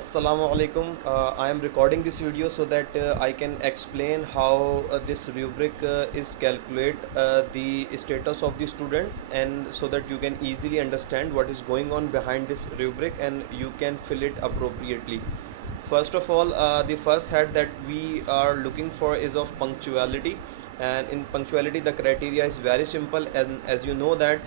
Assalamu alaikum. I am recording this video so that I can explain how this rubric is calculate the status of the student, and so that you can easily understand what is going on behind this rubric and you can fill it appropriately. First of all, the first head that we are looking for is of punctuality. And in punctuality, the criteria is very simple, and as you know that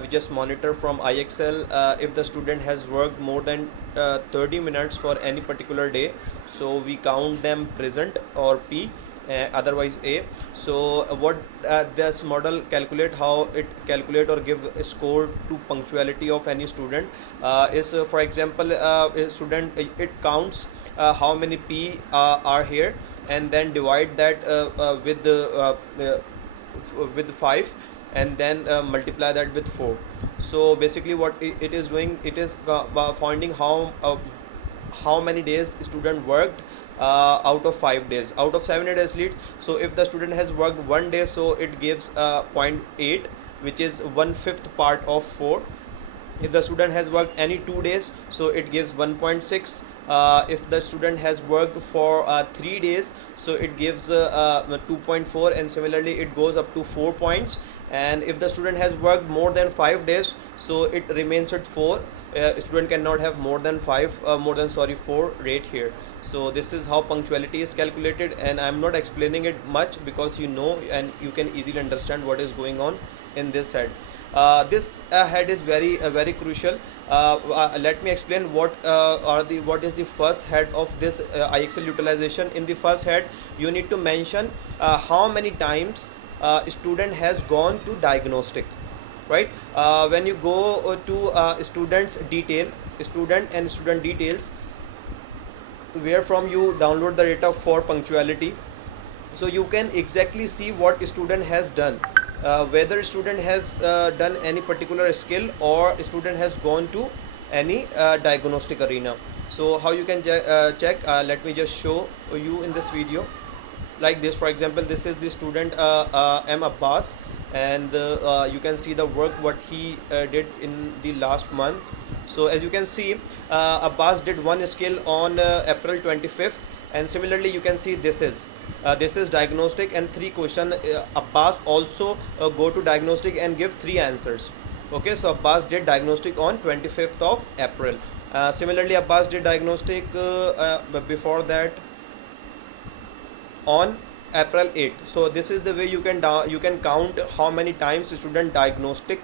we just monitor from IXL if the student has worked more than 30 minutes for any particular day, so we count them present or P, otherwise A. So what this model calculate, how it calculate or give a score to punctuality of any student is for example, a student, it counts how many P are here, and then divide that with 5, and then multiply that with 4. So basically what it is doing, it is finding how many days student worked out of 5 days, out of 7 days leads. So if the student has worked 1 day, so it gives 0.8, which is 1/5 part of 4. If the student has worked any 2 days, so it gives 1.6. If the student has worked for 3 days, so it gives 2.4, and similarly it goes up to 4 points. And if the student has worked more than 5 days, so it remains at 4. Student cannot have more than 4 rate here. So this is how punctuality is calculated, and I'm not explaining it much because you know and you can easily understand what is going on in this head. This head is very crucial. Let me explain what is the first head of this IXL utilization. In the first head, you need to mention how many times student has gone to diagnostic, right? When you go to student and student details, where from you download the data for punctuality, so you can exactly see what student has done, whether student has done any particular skill or student has gone to any diagnostic arena. So how you can check, let me just show you in this video. Like this, for example, this is the student M Abbas, and you can see the work what he did in the last month. So as you can see, Abbas did one skill on April 25th, and similarly you can see this is diagnostic and 3 question. Abbas also go to diagnostic and give 3 answers. Okay, so Abbas did diagnostic on 25th of April. Similarly, Abbas did diagnostic before that on April 8th. So this is the way you can count how many times student did diagnostic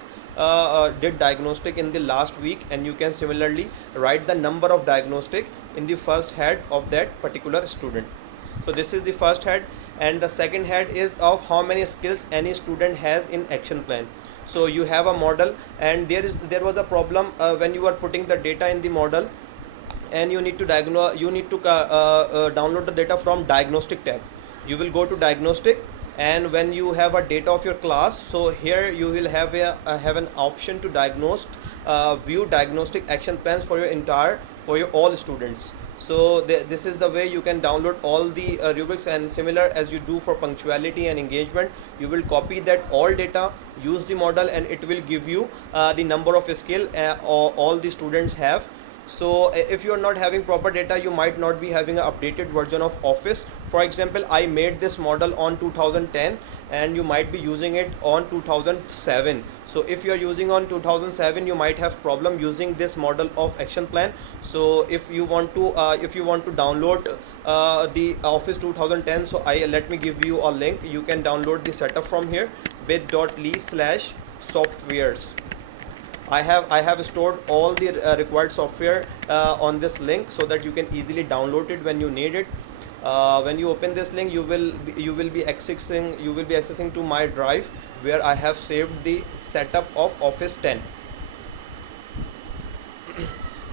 in the last week, and you can similarly write the number of diagnostic in the first head of that particular student. So this is the first head, and the second head is of how many skills any student has in action plan. So you have a model, and there was a problem when you are putting the data in the model, and you need to download the data from diagnostic tab. You will go to diagnostic, and when you have a data of your class, so here you will have an option to view diagnostic action plans for your all students. So this is the way you can download all the rubrics, and similar as you do for punctuality and engagement, you will copy that all data, use the model, and it will give you the number of skill all the students have. So if you are not having proper data, you might not be having an updated version of Office. For example, I made this model on 2010, and you might be using it on 2007. So if you are using on 2007, you might have problem using this model of action plan. So if you want to download the Office 2010, so let me give you a link. You can download the setup from here, bit.ly/softwares. I have stored all the required software on this link, so that you can easily download it when you need it. When you open this link, you will be accessing to my drive, where I have saved the setup of Office 10.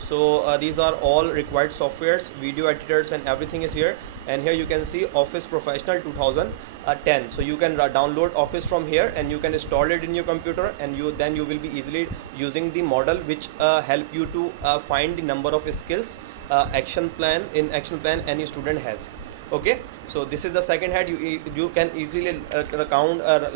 So these are all required softwares, video editors, and everything is here. And here you can see Office Professional 2010. So you can download Office from here, and you can install it in your computer, and then you will be easily using the model, which help you to find the number of skills action plan any student has. Okay, so this is the second head. You can easily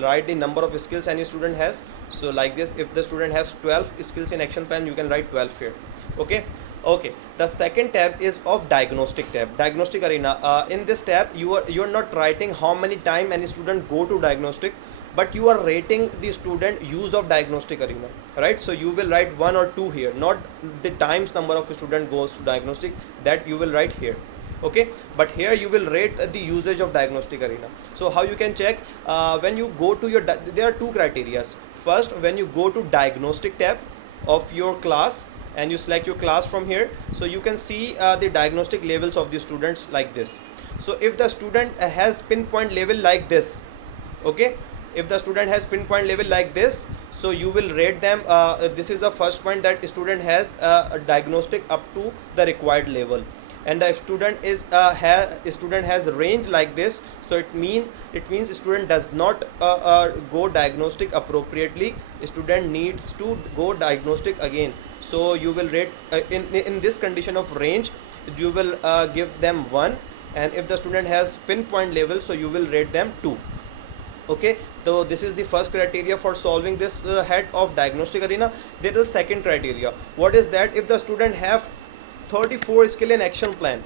write the number of skills any student has. So like this, if the student has 12 skills in action plan, you can write 12 here. Okay, Okay, the second tab is of diagnostic tab, diagnostic arena. In this tab, you are not writing how many time any student go to diagnostic, but you are rating the student use of diagnostic arena, right? So you will write one or two here, not the times number of student goes to diagnostic, that you will write here. Okay, but here you will rate the usage of diagnostic arena. So how you can check, when you go to your there are two criterias. First, when you go to diagnostic tab of your class and you select your class from here, so you can see the diagnostic levels of the students like this. So if the student has pinpoint level like this, okay, if the student has pinpoint level like this, so you will rate them, this is the first point, that student has a diagnostic up to the required level. And the student is student has range like this, so it means student does not go diagnostic appropriately, student needs to go diagnostic again. So you will rate, in this condition of range, you will give them 1. And if the student has pinpoint level, so you will rate them 2. Okay, so this is the first criteria for solving this head of diagnostic arena. There is a second criteria. What is that? If the student have 34 skill in action plan.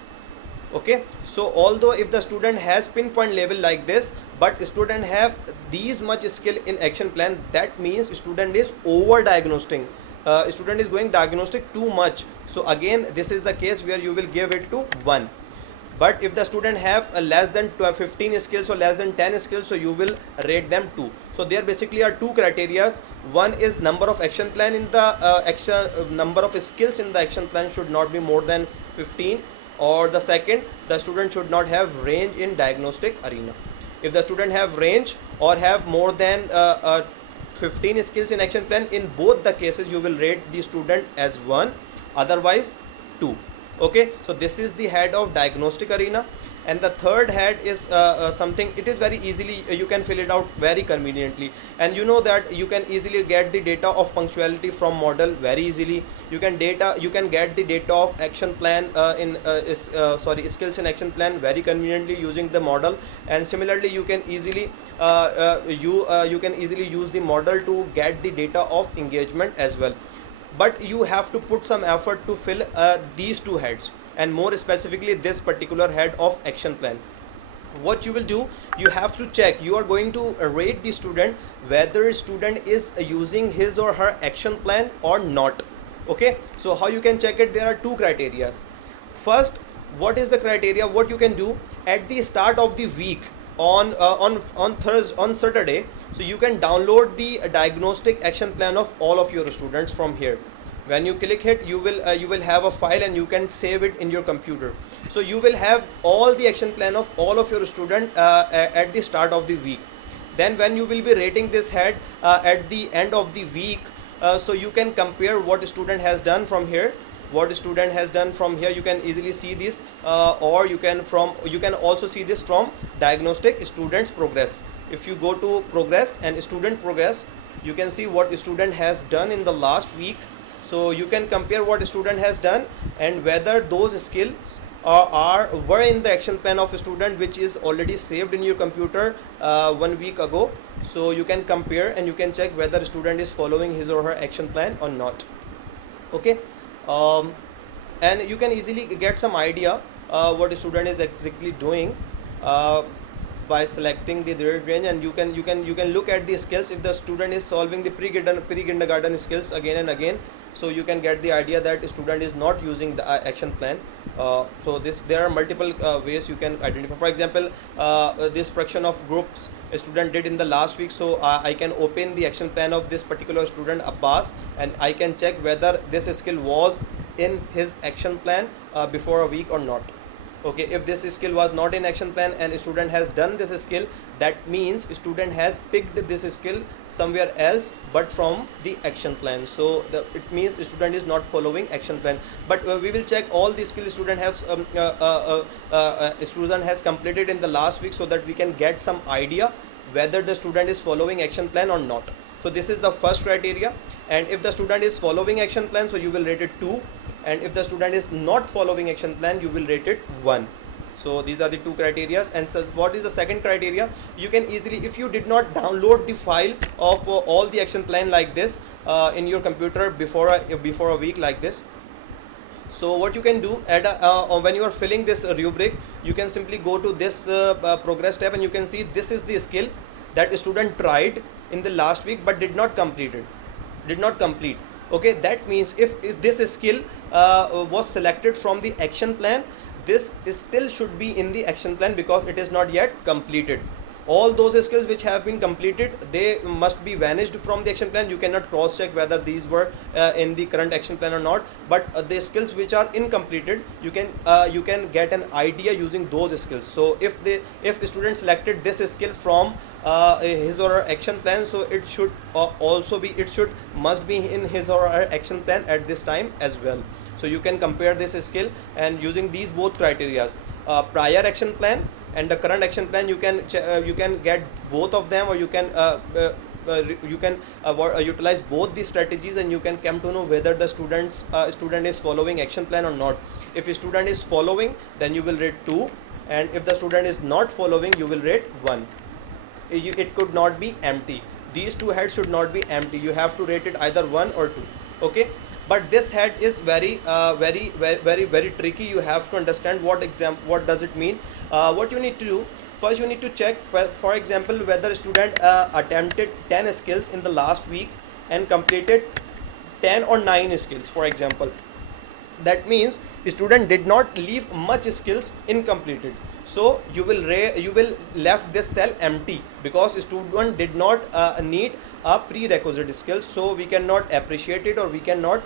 Okay, so although if the student has pinpoint level like this, but student have these much skill in action plan, that means student is over diagnosing, student is going diagnostic too much. So again, this is the case where you will give it to 1. But if the student have less than 15 skills or less than 10 skills, so you will rate them 2. So there basically are two criteria. One is number of action plan in the number of skills in the action plan should not be more than 15, or the second, the student should not have range in diagnostic arena. If the student have range or have more than 15 skills in action plan, in both the cases you will rate the student as 1, otherwise 2. Okay, so this is the head of diagnostic arena. And the third head is something, it is very easily, you can fill it out very conveniently, and you know that you can easily get the data of punctuality from model very easily. You can get the data of action plan skills in action plan very conveniently using the model. And similarly, you can easily you can easily use the model to get the data of engagement as well. But you have to put some effort to fill these two heads, and more specifically this particular head of action plan. What you will do, you have to check, you are going to rate the student whether student is using his or her action plan or not. Okay, so how you can check it? There are two criteria. First, what is the criteria? What you can do at the start of the week, on Saturday, so you can download the diagnostic action plan of all of your students from here. When you click it, you will have a file and you can save it in your computer. So you will have all the action plan of all of your student at the start of the week. Then when you will be rating this head at the end of the week, so you can compare what student has done from here. What student has done from here, you can easily see this, or you can also see this from diagnostic students progress. If you go to progress and student progress, you can see what student has done in the last week. So you can compare what student has done and whether those skills were in the action plan of a student, which is already saved in your computer 1 week ago. So you can compare and you can check whether student is following his or her action plan or not. Okay, and you can easily get some idea what a student is exactly doing by selecting the grade range. And you can look at the skills. If the student is solving the pre-kindergarten skills again and again, so you can get the idea that student is not using the action plan. So there are multiple ways you can identify. For example, this fraction of groups a student did in the last week, so I can open the action plan of this particular student Abbas, and I can check whether this skill was in his action plan before a week or not. Okay, if this skill was not in action plan and a student has done this skill, that means student has picked this skill somewhere else but from the action plan. So it means student is not following action plan. But we will check all the skills student has student has completed in the last week, so that we can get some idea whether the student is following action plan or not. So this is the first criteria. And if the student is following action plan, so you will rate it 2. And if the student is not following action plan, you will rate it 1. So these are the two criteria. And so what is the second criteria? You can easily, if you did not download the file of all the action plan like this in your computer before a week like this, So what you can do when you are filling this rubric, you can simply go to this progress tab, and you can see this is the skill that a student tried in the last week but did not complete. Okay, that means if this skill was selected from the action plan, this is still should be in the action plan because it is not yet completed. All those skills which have been completed, they must be vanished from the action plan. You cannot cross check whether these were in the current action plan or not, but the skills which are incompleted, you can get an idea using those skills. So if the student selected this skill from his or her action plan, so it should also be it should must be in his or her action plan at this time as well. So you can compare this skill, and using these both criterias, prior action plan and the current action plan, you can get both of them, or you can utilize both the strategies, and you can come to know whether the student is following action plan or not. If a student is following, then you will rate 2, and if the student is not following, you will rate 1. It could not be empty. These two heads should not be empty. You have to rate it either 1 or 2. Okay, but this head is very tricky. You have to understand what does it mean. What you need to do, first you need to check for example whether a student attempted 10 skills in the last week and completed 10 or 9 skills, for example. That means student did not leave much skills incompleted. So you will left this cell empty because student did not need a prerequisite skills, so we cannot appreciate it, or we cannot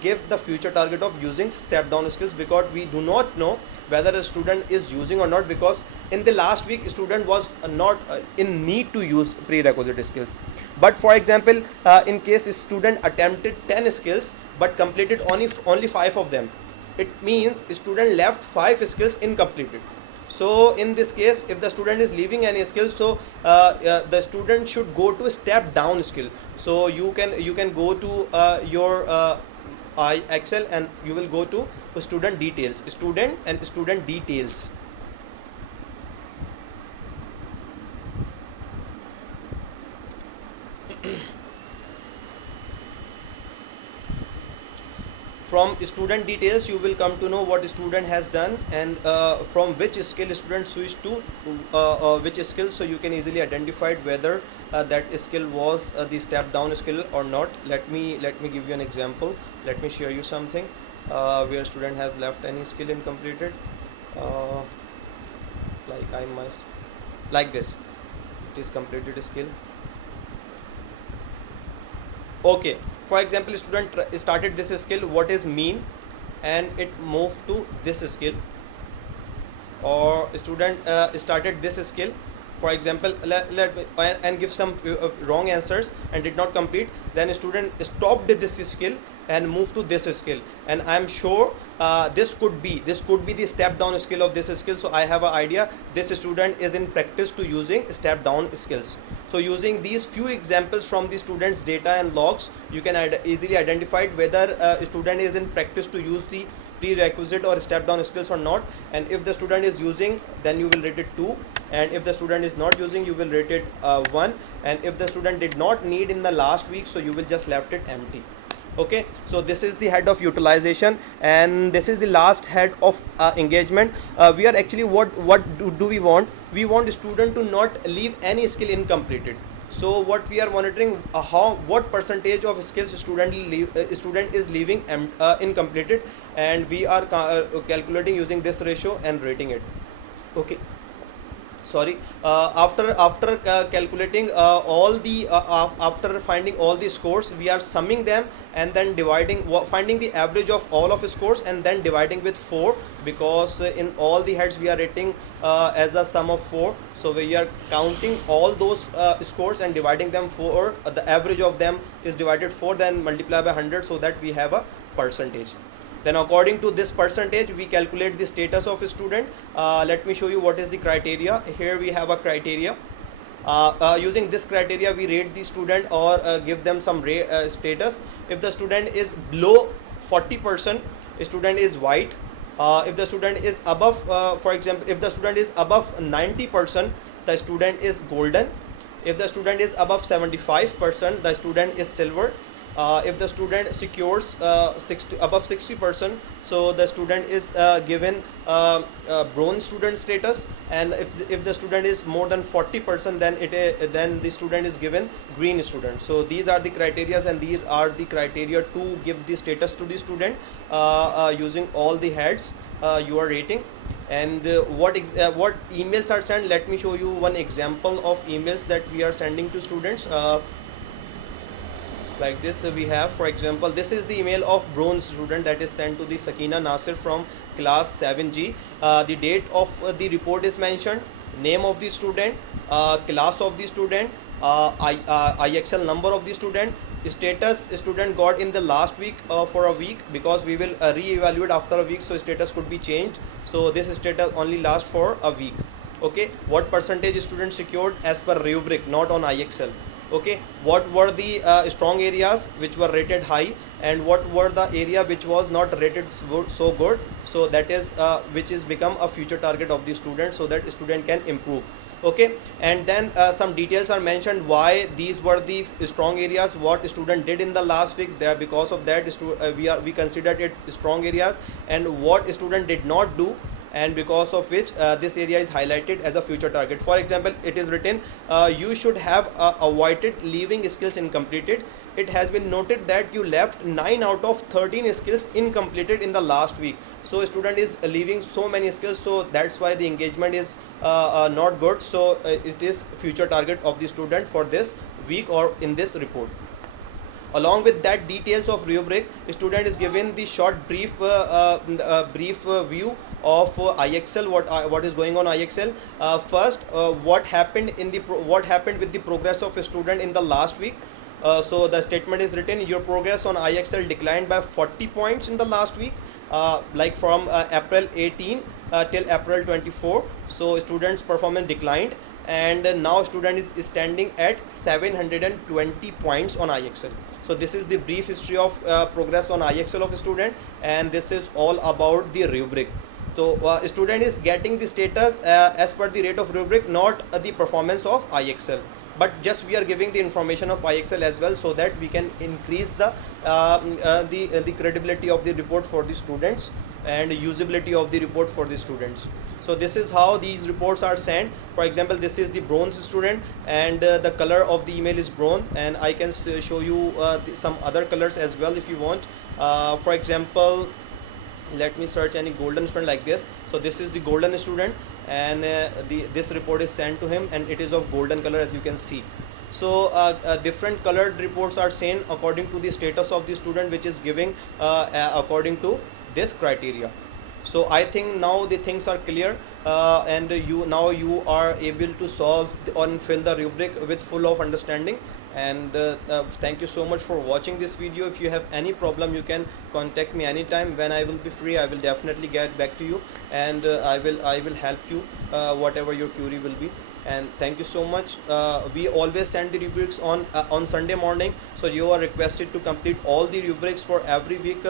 give the future target of using step down skills, because we do not know whether a student is using or not, because in the last week student was not in need to use prerequisite skills. But for example, in case a student attempted 10 skills but completed only 5 of them, it means student left 5 skills incompleted. So in this case, if the student is leaving any skill, so the student should go to step down skill. So you can go to your Excel, and you will go to student details, student details. From student details, you will come to know what student has done, and from which skill student switched to which skill. So you can easily identify whether that skill was the step down skill or not. Let me give you an example. Let me share you something where student has left any skill incompleted, uh, like this. It is completed skill. Okay, for example, student started this skill, what is mean, and it moved to this skill. Or student started this skill, for example, and give some wrong answers and did not complete. Then student stopped this skill and moved to this skill, and I am sure this could be the step down skill of this skill. So I have an idea this student is in practice to using step down skills. So using these few examples from the students data and logs, you can easily identify whether a student is in practice to use the prerequisite or step down skills or not. And if the student is using, then you will rate it 2, and if the student is not using, you will rate it 1. And if the student did not need in the last week, so you will just left it empty. Okay, so this is the head of utilization, and this is the last head of engagement. We are actually what do we want? We want student to not leave any skill incompleted. So what we are monitoring, what percentage of skills student is leaving incompleted, and we are calculating using this ratio and rating it. Okay, sorry, after calculating all the after finding all the scores, we are summing them and then finding the average of all of scores and then dividing with 4, because in all the heads we are rating as a sum of 4. So we are counting all those scores and dividing them 4. The average of them is divided 4, then multiply by 100, so that we have a percentage. Then according to this percentage, we calculate the status of a student. Let me show you what is the criteria. Here we have a criteria. Using this criteria, we rate the student or give them some status. If the student is below 40%, student is white. If the student is above, for example, if the student is above 90%, the student is golden. If the student is above 75%, the student is silver. If the student secures 60 above 60%, so the student is given bronze student status, and if the student is more than 40%, then the student is given green student. So these are the criteria, and these are the criteria to give the status to the student using all the heads you are rating. And what emails are sent, let me show you one example of emails that we are sending to students. Like this, we have, for example, this is the email of bronze student that is sent to the Sakina Nasir from class 7G. The date of the report is mentioned, name of the student, class of the student, IXL number of the student, status student got in the last week for a week, because we will re-evaluate after a week, so status could be changed. So this status only lasts for a week. Okay, what percentage student secured as per rubric, not on IXL. Okay, what were the strong areas which were rated high, and what were the area which was not rated so good, so that is which is become a future target of the student, so that student can improve. Okay, and then some details are mentioned why these were the strong areas, what student did in the last week there, because of that we considered it strong areas, and what student did not do, and because of which this area is highlighted as a future target. For example, it is written you should have avoided leaving skills incompleted. It has been noted that you left 9 out of 13 skills incompleted in the last week. So student is leaving so many skills, so that's why the engagement is not good. So it is future target of the student for this week or in this report. Along with that details of rubric, student is given the short brief view of IXL, what is going on IXL. First, what happened with the progress of a student in the last week. So the statement is written, your progress on IXL declined by 40 points in the last week, like from April 18 till April 24. So students performance declined, and now student is standing at 720 points on IXL. So this is the brief history of progress on IXL of a student, and this is all about the rubric. So student is getting the status as per the rate of rubric, not the performance of IXL, but just we are giving the information of IXL as well, so that we can increase the credibility of the report for the students and usability of the report for the students. So this is how these reports are sent. For example, this is the bronze student, and the color of the email is bronze, and I can show you some other colors as well if you want. For example, let me search any golden student like this. So this is the golden student, and this report is sent to him, and it is of golden color, as you can see. So different colored reports are sent according to the status of the student, which is giving according to this criteria. So I think now the things are clear, and you are able to solve and fill the rubric with full of understanding. And thank you so much for watching this video. If you have any problem, you can contact me anytime. When I will be free, I will definitely get back to you, and I will help you whatever your query will be. And thank you so much. We always send the rubrics on Sunday morning, so you are requested to complete all the rubrics for every week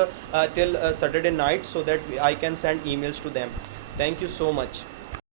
till Saturday night, so that I can send emails to them. Thank you so much.